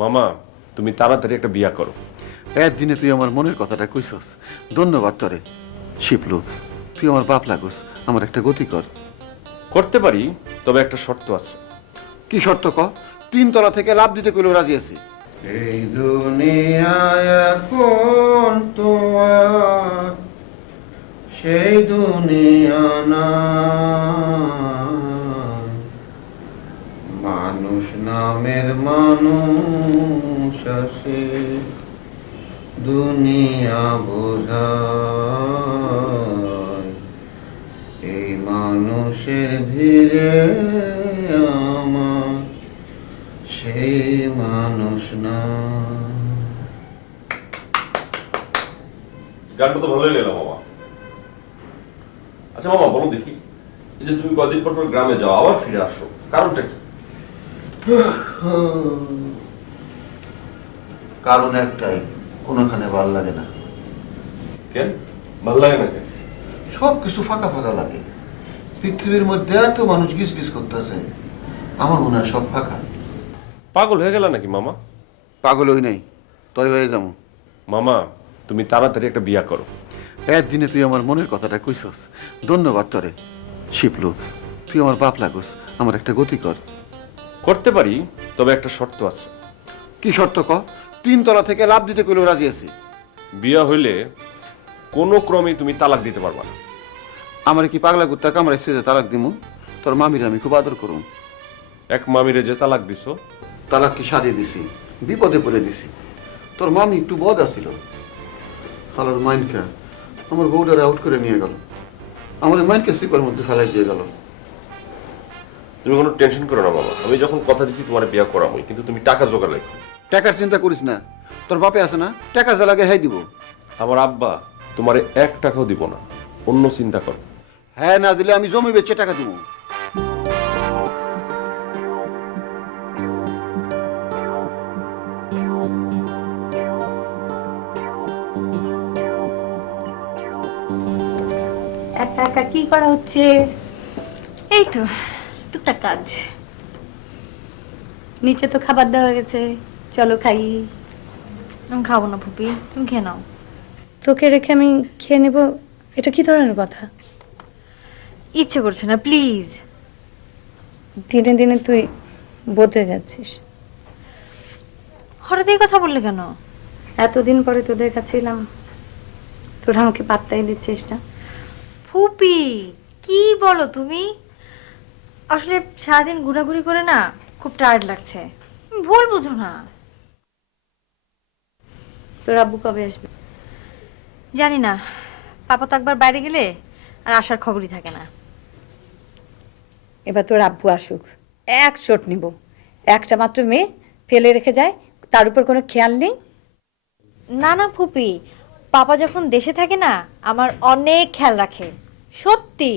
মামা তুমি তাড়াতাড়ি একটা বিয়া করো। একদিনে তুই আমার মনের কথাটা কইছস, ধন্যবাদ তরে। শিপলু, তুই আমার বাপ লাগোস, আমার একটা গতি কর। করতে পারি, তবে একটা শর্ত আছে। কি শর্ত ক? 3 তলা থেকে লাভ দিতে কইলেও রাজি আছি। এই দুনিয়ায় এখন তোমার সেই দুনিয়া না, মানুষ নামের মানুষ আছে, দুনিয়া বোঝায় এই মানুষের ভিড়ে আমার সেই মানুষ না। গানটা তো ভালোই গেল মামা। আচ্ছা মামা বলো দেখি, এই যে তুমি কদিন পর পর গ্রামে যাও আবার ফিরে আসো, কারণটা কি? কারণ একটাই, কোনোখানে ভাল লাগে না। কেন ভালো লাগে না কেন? সব কিছু ফাঁকা ফাঁকা লাগে। পৃথিবীর মধ্যে এত মানুষ গিজ গিজ করতেছে, আমার মনে হয় সব ফাঁকা। পাগল হয়ে গেল নাকি মামা? পাগল হই নাই, তই হয়ে যাবো। মামা তুমি তাড়াতাড়ি একটা বিয়া করো। একদিনে তুই আমার মনের কথাটা কইছস, ধন্যবাদ তরে। শিপলু, তুই আমার বাপ লাগোস, আমার একটা গতি কর। করতে পারি, তবে একটা শর্ত আছে। কি শর্ত ক? 3 তলা থেকে লাভ দিতে কইলেও রাজি আছি। বিয়া হইলে কোনো ক্রমেই তুমি তালাক দিতে পারবা না। আমার কি পাগলা কুত্তা কামড়াইছে যে তালাক দিমু? তোর মামির আমি খুব আদর করুম। এক মামিরে যে তালাক দিছো, তালাক কি সারিয়ে দিছি, বিপদে পড়ে দিছি। তোর মামি একটু বদ আছিল, খালার মাইনকে আমার বউটারে আউট করে নিয়ে গেল, আমার মাইনকে স্লিপার মধ্যে ফেলাই দিয়ে গেল। তুমি কোনো টেনশন করো না বাবা, আমি যখন কথা দিছি তোমার বিয়া করাবোই, কিন্তু তুমি টাকা জোগাড় রাখো। টাকার চিন্তা করিস না, তোর বাপে আছে না, টাকা যা লাগে হ্যাঁ দিব। আমার আব্বা তোমারে 1 টাকাও দিব না, অন্য চিন্তা করো। হ্যাঁ না দিলে আমি জমি বেচে টাকা দিব। একা একা কি করা হচ্ছে? এই তো টুকটাক কাজ। নিচে তো খাবার দেওয়া হয়ে গেছে, চলো খাই। আমি খাবো না ফুপি, তুমি খেয়ে নাও। তোকে রেখে আমি খেয়ে নেব, এটা কি ধরনের কথা? ইচ্ছে করছে না, প্লিজ। দিনে দিনে তুই বদলে যাচ্ছিস। হঠাৎ এই কথা বললে কেন? এতদিন পরে তোদের কাছে এলাম, তোরা আমাকে পাত্তাই দিচ্ছিস না। ফুপি কি বলো তুমি? আসলে সারাদিন ঘোরাঘুরি করে না খুব টায়ার্ড লাগছে, ভুল বুঝো না। তোর আব্বু কবে আসবে? জানি না, পাপা তো একবার বাইরে গেলে আর আসার খবরই থাকে না। এবার তোর আব্বু আসুক, এক চোট নিব। একটা মাত্র মেয়ে ফেলে রেখে যায়, তার উপর কোনো খেয়াল নেই। না না ফুপি, পাপা যখন দেশে থাকে না আমার অনেক খেয়াল রাখে, সত্যি।